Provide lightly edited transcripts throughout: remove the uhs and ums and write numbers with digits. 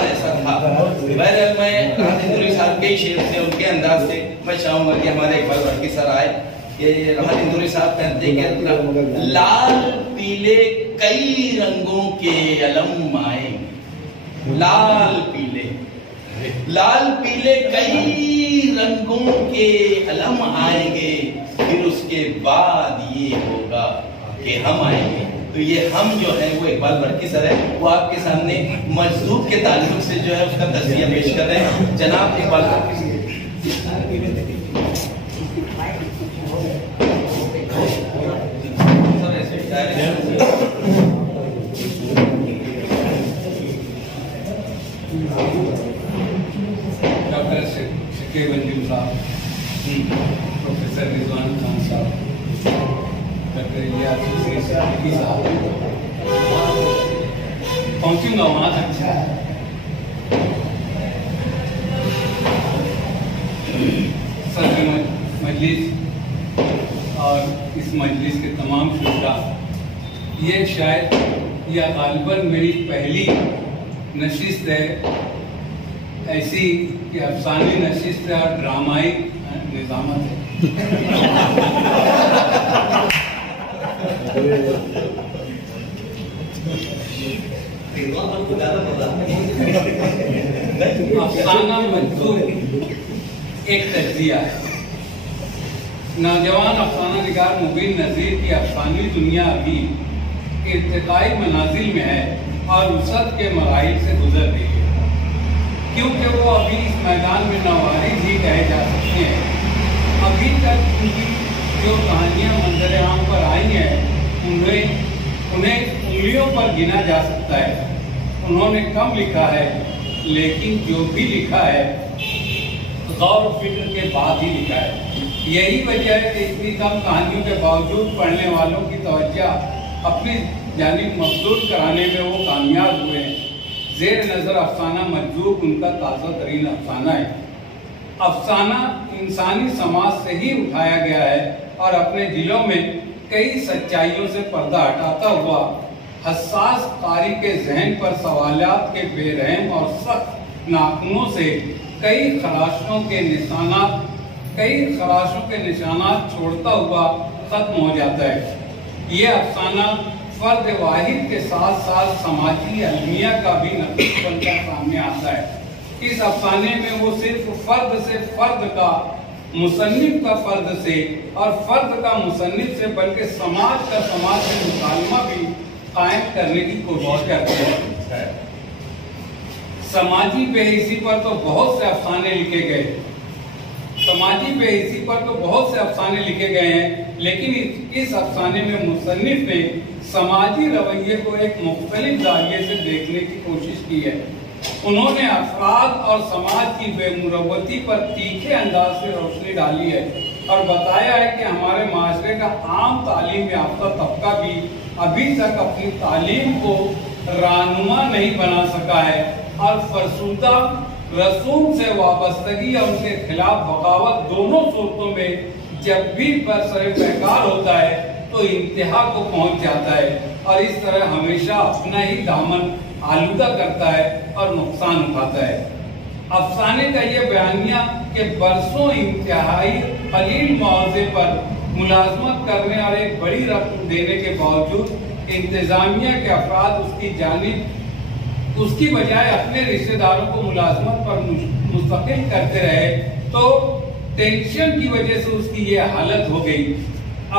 ایسا تھا. بہرحال میں راحت اندوری صاحب کے شعر سے ان کے انداز سے میں چاہوں گا کہ ہمارے اقبال بھٹکی سر آئے. یہ راحت اندوری صاحب کہتے ہیں کہ لال پیلے کئی رنگوں کے علم آئیں گے. لال پیلے کئی رنگوں کے علم آئیں گے, پھر اس کے بعد یہ ہوگا کہ ہم آئیں گے. تو یہ ہم جو ہے وہ اقبال بھٹکی سر ہے, وہ آپ کے سامنے مجذوب کے تعلق سے جو ہے اس کا تجزیہ پیش کر رہے ہیں. جناب اقبال بھٹکی سر. ڈاکٹر شکیب انجم صاحب, پروفیسر رضوان خان صاحب, ڈاکٹر الیاس صدیقی صاحب, پہنچوں گا وہاں تک. صدر مجلس اور اس مجلس کے تمام شرکا, یہ شاید یا غالباً میری پہلی نشست ہے ایسی کہ افسانوی نشست ہے اور ڈرامائی نظامت ہے. افسانہ منظور ایک تجزیہ ہے. نوجوان افسانہ نگار مبین نذیر کی افسانوی دنیا ابھی ارتقائی منازل میں ہے اور وسعت کے مراحل سے گزر رہی ہے, کیونکہ وہ ابھی اس میدان میں نوارث ہی کہے جا سکتے ہیں. ابھی تک ان کی جو کہانیاں منظر عام پر آئی ہیں انہیں انگلیوں پر گنا جا سکتا ہے. انہوں نے کم لکھا ہے, لیکن جو بھی لکھا ہے غور و فکر کے بعد ہی لکھا ہے. یہی وجہ ہے کہ اتنی کم کہانیوں کے باوجود پڑھنے والوں کی توجہ اپنی جانب مبذول کرانے میں وہ کامیاب ہوئے ہیں. زیر نظر افسانہ مجذوب ان کا تازہ ترین افسانہ ہے. افسانہ انسانی سماج سے ہی اٹھایا گیا ہے اور اپنے دلوں میں کئی سچائیوں سے پردہ ہٹاتا ہوا حساس قاری کے ذہن پر سوالات کے بے رحم اور سخت ناخنوں سے کئی خراشوں کے نشانات چھوڑتا ہوا ختم ہو جاتا ہے. یہ افسانہ فرد واحد کے ساتھ ساتھ سماجی المیہ کا بھی نقش بن کر سامنے آتا ہے. اس افسانے میں وہ صرف فرد سے فرد کا, مصنف کا فرد سے اور فرد کا مصنف سے, بلکہ سماج کا سماج سے مکالمہ بھی قائم کرنے کی کوشش کرتے ہیں. سماجی بے حسی پر تو بہت سے افسانے لکھے گئے ہیں, لیکن اس افسانے میں مصنف نے سماجی رویے کو ایک مختلف زاویے سے دیکھنے کی کوشش کی ہے. انہوں نے افراد اور سماج کی بے مروتی پر تیکھے انداز سے روشنی ڈالی ہے اور بتایا ہے کہ ہمارے معاشرے کا عام تعلیم یافتہ طبقہ بھی ابھی تک اپنی تعلیم کو رہنما نہیں بنا سکا ہے اور فرسودہ رسوم سے وابستگی اور ان کے خلاف بغاوت دونوں صورتوں میں جب بھی برسر پیکار ہوتا ہے تو انتہا کو پہنچ جاتا ہے اور اس طرح ہمیشہ اپنا ہی دامن آلودہ کرتا ہے اور نقصان اٹھاتا ہے. افسانے کا یہ بیانیہ کہ برسوں انتہائی قلیل معاوضے پر ملازمت کرنے اور ایک بڑی رقم دینے کے باوجود انتظامیہ کے افراد اس کی بجائے اپنے رشتہ داروں کو ملازمت پر مستقل کرتے رہے, تو ٹینشن کی وجہ سے اس کی یہ حالت ہو گئی.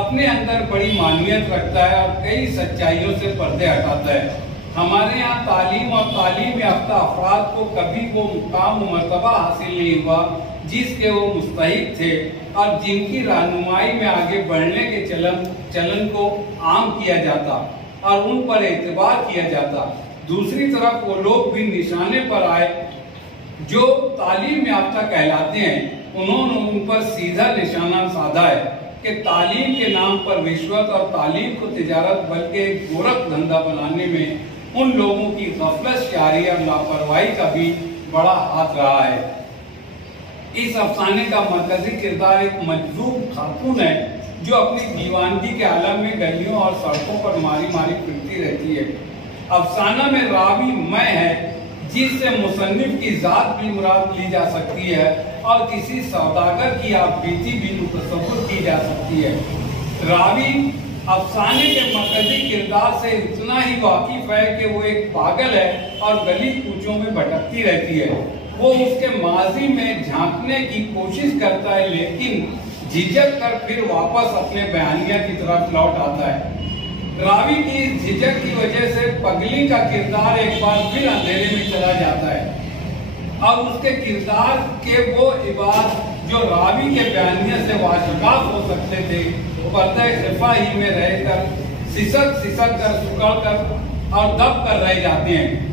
اپنے اندر بڑی معنویت رکھتا ہے اور کئی سچائیوں سے پردے ہٹاتا ہے. ہمارے یہاں تعلیم اور تعلیم یافتہ افراد کو کبھی وہ مقام و مرتبہ حاصل نہیں ہوا جس کے وہ مستحق تھے اور جن کی رہنمائی میں آگے بڑھنے کے چلن کو عام کیا جاتا اور ان پر اعتبار کیا جاتا. دوسری طرف وہ لوگ بھی نشانے پر آئے جو تعلیم یافتہ کہلاتے ہیں. انہوں نے ان پر سیدھا نشانہ سادھا ہے کہ تعلیم کے نام پر رشوت اور تعلیم کو تجارت بلکہ ایک گورکھ دھندا بنانے میں ان لوگوں کی غفلت شعاری اور لاپرواہی کا بھی بڑا ہاتھ رہا ہے. اس افسانے کا مرکزی کردار ایک مجذوب خاتون ہے جو اپنی دیوانگی کے عالم میں گلیوں اور سڑکوں پر ماری پھرتی رہتی ہے. افسانہ میں راوی میں ہے جس سے مصنف کی ذات بھی مراد لی جا سکتی ہے اور کسی سوداگر کی آپ بیتی بھی تصور کی جا سکتی ہے۔ راوی افسانے کے مرکزی کردار سے اتنا ہی واقف ہے کہ وہ ایک پاگل ہے اور گلی کوچوں میں بھٹکتی رہتی ہے۔ وہ اس کے ماضی میں جھانکنے کی کوشش کرتا ہے لیکن جھجک کر پھر واپس اپنے بیانیہ کی طرف لوٹ آتا ہے۔ راوی کی اس جھجک کی وجہ سے پگلی کا کردار ایک بار پھر اندھیرے میں چلا جاتا ہے اور اس کے کردار کے وہ عباد جو راوی کے بیانیہ سے واشگاف ہو سکتے تھے پردہ خفا ہی میں رہ کر سسک کر سکڑ کر اور دب کر رہ جاتے ہیں۔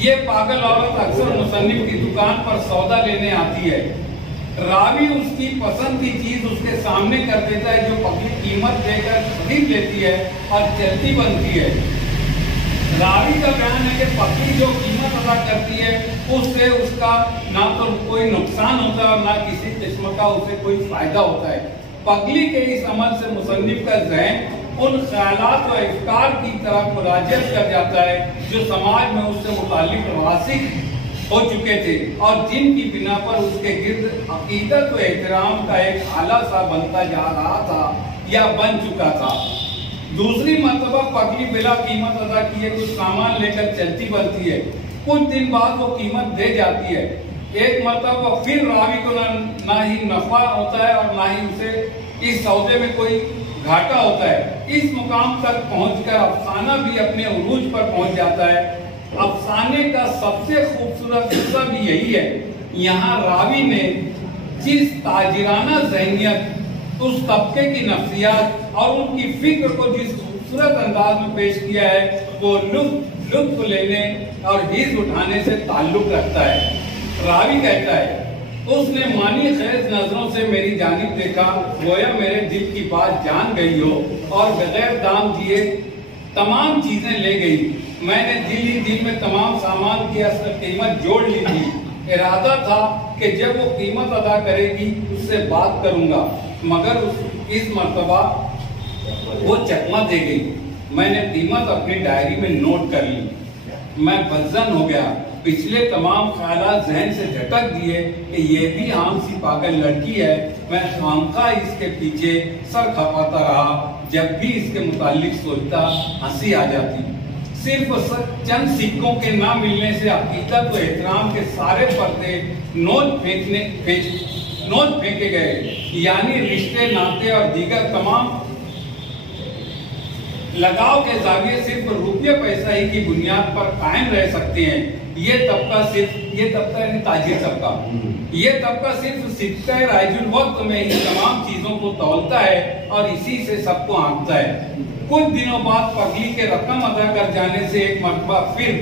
یہ پاگل عورت اکثر مصنف کی دکان پر سودا لینے آتی ہے۔ راوی اس کی پسند کی چیز اس کے سامنے کر دیتا ہے جو پگلی قیمت دے کر خرید لیتی ہے اور چلتی بنتی ہے۔ راوی کا بیان ہے کہ پگلی جو قیمت ادا کرتی ہے اس سے اس کا نہ تو کوئی نقصان ہوتا ہے اور نہ کسی قسم کا اسے کوئی فائدہ ہوتا ہے۔ پگلی کے اس عمل سے مصنف کا ذہن ان خیالات و افکار کی طرف مراجعت کر جاتا ہے جو سماج میں اس سے متعلق راسخ ہو چکے تھے اور جن کی بنا پر اس کے گرد عقیدت و احترام کا ایک آلہ سا بنتا جا رہا تھا یا بن چکا تھا۔ دوسری مرتبہ پگلی بلا قیمت ادا کیے کچھ سامان لے کر چلتی بنتی ہے۔ کچھ دن بعد وہ قیمت دے جاتی ہے۔ ایک مرتبہ پھر راوی کو نہ ہی نفع ہوتا ہے اور نہ ہی اسے اس سودے میں کوئی گھاٹا ہوتا ہے۔ اس مقام تک پہنچ کر افسانہ بھی اپنے عروج پر پہنچ جاتا ہے۔ افسانے کا سب سے خوبصورت حصہ بھی یہی ہے۔ یہاں راوی نے جس تاجرانہ ذہنیت، اس طبقے کی نفسیات اور ان کی فکر کو جس خوبصورت انداز میں پیش کیا ہے وہ لطف لینے اور حظ اٹھانے سے تعلق رکھتا ہے۔ راوی کہتا ہے اس نے مانی خیز نظروں سے میری جانب دیکھا گویا میرے دل کی بات جان گئی ہو اور بغیر دام دیے تمام چیزیں لے گئی۔ میں نے دل میں تمام سامان کی اصل قیمت جوڑ لی تھی۔ ارادہ تھا کہ جب وہ قیمت ادا کرے گی اس سے بات کروں گا، مگر اس مرتبہ وہ چکمہ دے گئی۔ میں نے قیمت اپنی ڈائری میں نوٹ کر لی۔ میں بدظن ہو گیا۔ پچھلے تمام خیالات ذہن سے جھٹک دیے کہ یہ بھی عام سی پاگل لڑکی ہے۔ میں خامخواہ اس کے پیچھے سر کھپاتا رہا۔ جب بھی اس کے متعلق سوچتا ہنسی آ جاتی۔ صرف چند سکوں کے نہ ملنے سے عقیدت و احترام کے سارے پردے نوچ پھینکے گئے، یعنی رشتے ناطے اور دیگر تمام لگاؤ کے زاویے صرف روپیہ پیسہ ہی کی بنیاد پر قائم رہ سکتے ہیں۔ یہ طبقہ یعنی تاجر طبقہ، یہ طبقہ صرف سکہ رائج الوقت میں ہی تمام چیزوں کو تولتا ہے اور اسی سے سب کو آنکتا ہے۔ کچھ دنوں بعد پگلی کے رقم ادا کر جانے سے ایک مرتبہ پھر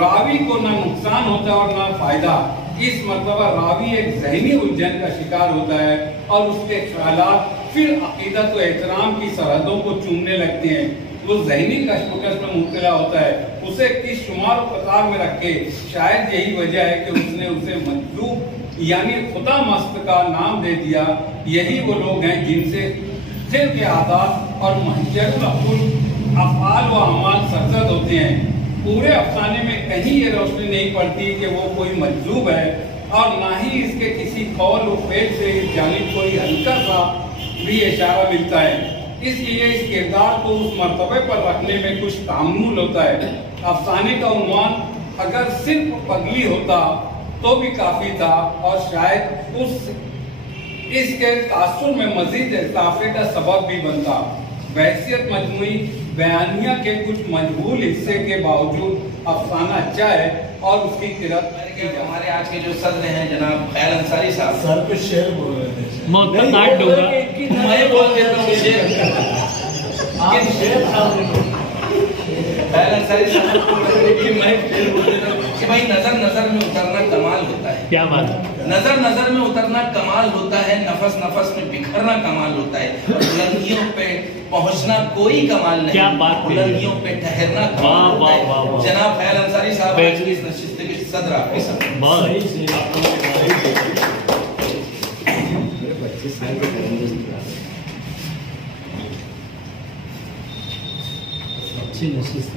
راوی کو نہ نقصان ہوتا ہے اور نہ فائدہ۔ اس مرتبہ راوی ایک ذہنی الجھن کا شکار ہوتا ہے اور اس کے خیالات پھر عقیدت و احترام کی سرحدوں کو چومنے لگتے ہیں۔ وہ ذہنی کشمکش میں مبتلا ہوتا ہے۔ اسے کس شمار و قطار میں رکھے، شاید یہی وجہ ہے کہ اس نے اسے مطلوب یعنی خدا مست کا نام دے دیا۔ یہی وہ لوگ ہیں جن سے دل کے عادات اور محجر افعال و اعمال سرزد ہوتے ہیں۔ پورے افسانے میں کہیں یہ روشنی نہیں پڑتی کہ وہ کوئی مجذوب ہے اور نہ ہی اس کے کسی قول و فعل سے اس جانب کوئی ہلکا سا بھی اشارہ ملتا ہے۔ اس لیے اس کردار کو اس مرتبے پر رکھنے میں کچھ تعامل ہوتا ہے۔ افسانے کا عنوان اگر صرف پگلی ہوتا تو بھی کافی تھا اور شاید اس کے تاثر میں مزید اضافے کا سبب بھی بنتا۔ بحیثیت مجموعی بیانیہ کے کچھ مجہول حصے کے باوجود افسانہ اچھا ہے اور اس کی قرأت ہمارے آج کے جو صدر ہیں جناب خیال انصاری صاحب، سر پہ شعر بول رہے تھے، میں اتنا کاٹ دوں گا، میں بول دیتا ہوں شعر خیال انصاری صاحب کو میں شعر بول دیتا ہوں کہ بھائی نظر نظر میں اترنا کمال ہوتا ہے۔ کیا بات ہے؟ نظر نظر میں اترنا کمال ہوتا ہے، نفس نفس میں بکھرنا کمال ہوتا ہے، بلندیوں پہ پہنچنا کوئی کمال نہیں، کیا بات ہے، بلندیوں پہ ٹھہرنا کمال ہوتا ہے۔ جناب خیال انصاری صاحب آج کی اس نشست کے صدر آپ کے سامنے۔ اچھی نشست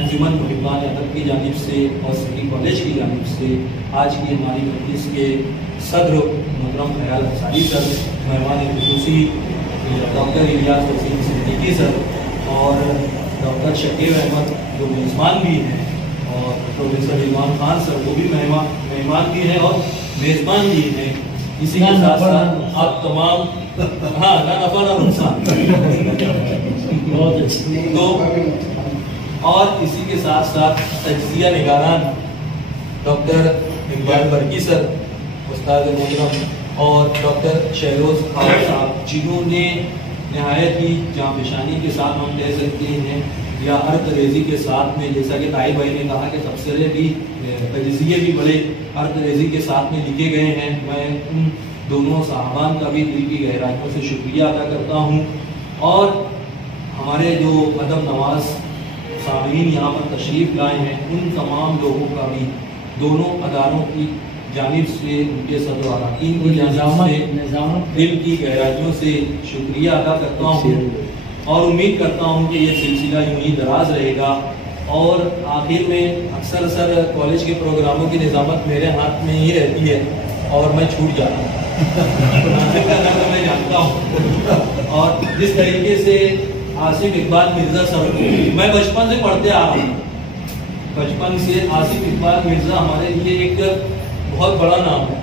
انجمن محبان ادب کی جانب سے اور سٹی کالج کی جانب سے آج کی ہماری مجلس کے صدر محترم خیال انصاری سر، مہمان خصوصی ڈاکٹر الیاس وسیم صدیقی سر اور ڈاکٹر شکیب احمد جو میزبان بھی ہیں، اور پروفیسر عمران خان سر وہ بھی مہمان بھی ہیں اور میزبان بھی ہیں. اسی کے ساتھ ساتھ آپ تمام نہ نفع نہ نقصان تو، اور اسی کے ساتھ ساتھ تجزیہ نگاران ڈاکٹر اقبال برقی سر استاد محترم اور ڈاکٹر شہروز خان صاحب، جنہوں نے نہایت ہی جاں پیشانی کے ساتھ ہم کہہ سکتے ہیں یا عرض ریزی کے ساتھ میں، جیسا کہ طاہر بھائی نے کہا کہ تبصرے بھی تجزیے بھی بڑے عرض ریزی کے ساتھ میں لکھے گئے ہیں. میں ان دونوں صاحبان کا بھی دل کی گہرائیوں سے شکریہ ادا کرتا ہوں، اور ہمارے جو ادب نواز سامعین یہاں پر تشریف لائے ہیں ان تمام لوگوں کا بھی دونوں اداروں کی جانب سے، ان کے صدر و اراکین کی جانب سے دل کی گہرائیوں سے شکریہ ادا کرتا ہوں، اور امید کرتا ہوں کہ یہ سلسلہ یوں ہی دراز رہے گا. اور آخر میں اکثر کالج کے پروگراموں کی نظامت میرے ہاتھ میں ہی رہتی ہے اور میں چھوٹ جاتا ہوں، میں جانتا ہوں. اور جس طریقے سے آصف اقبال مرزا سر، میں بچپن سے پڑھتے آ رہا ہوں، بچپن سے آصف اقبال مرزا ہمارے لیے ایک بہت بڑا نام ہے.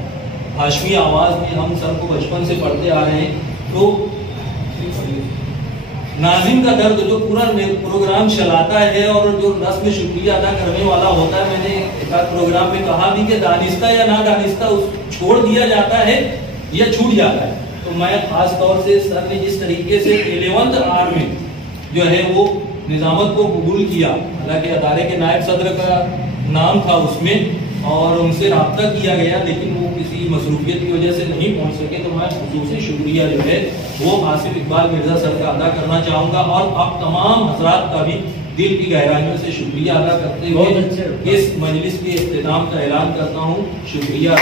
ہاشمی آواز میں ہم سر کو بچپن سے پڑھتے آ رہے ہیں. تو ناظم کا درد جو پورا پروگرام چلاتا ہے اور جو رسم شکریہ ادا کرنے والا ہوتا ہے، میں نے ایک آدھ پروگرام میں کہا بھی کہ دانستہ یا نادانستہ چھوڑ دیا جاتا ہے یا چھوٹ جاتا ہے. تو میں خاص طور سے سر نے جس طریقے سے 11th آر میں جو ہے وہ نظامت کو قبول کیا، حالانکہ ادارے کے نائب صدر کا نام تھا اس میں، اور ان سے رابطہ کیا گیا لیکن وہ کسی مصروفیت کی وجہ سے نہیں پہنچ سکے. تو میں خصوصی شکریہ جو ہے وہ آصف اقبال مرزا سر کا ادا کرنا چاہوں گا، اور آپ تمام حضرات کا بھی دل کی گہرائیوں سے شکریہ ادا کرتے ہوئے اس مجلس کے اختتام کا اعلان کرتا ہوں. شکریہ.